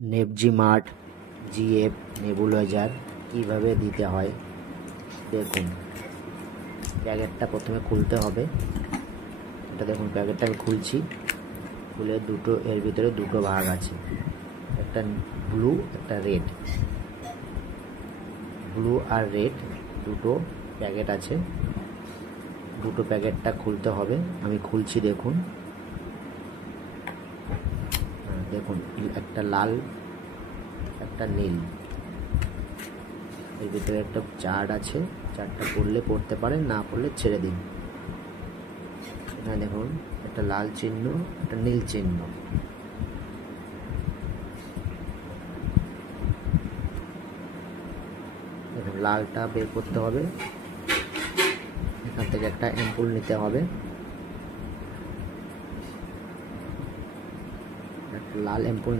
নেপজিমার্ট GF nebuliser কীভাবে দিতে হয় দেখুন। প্যাকেটটা প্রথমে খুলতে হবে। এটা দেখুন, প্যাকেটটা আমি খুলছি। খুলে এর ভিতরে দুটো ভাগ আছে, একটা ব্লু একটা রেড। ব্লু আর রেড দুটো প্যাকেট আছে। দুটো প্যাকেটটা খুলতে হবে। আমি খুলছি, দেখুন। দেখুন, একটা লাল একটা নীল। এর ভিতরে একটা চার্ট আছে। চার্টটা পড়তে পারেন, না পড়লে ছেড়ে দিন। এখানে দেখুন একটা লাল চিহ্ন, একটা নীল চিহ্ন। দেখুন, লালটা বের করতে হবে। এখান থেকে একটা অ্যাম্পুল নিতে হবে। একটা লাল অ্যাম্পুল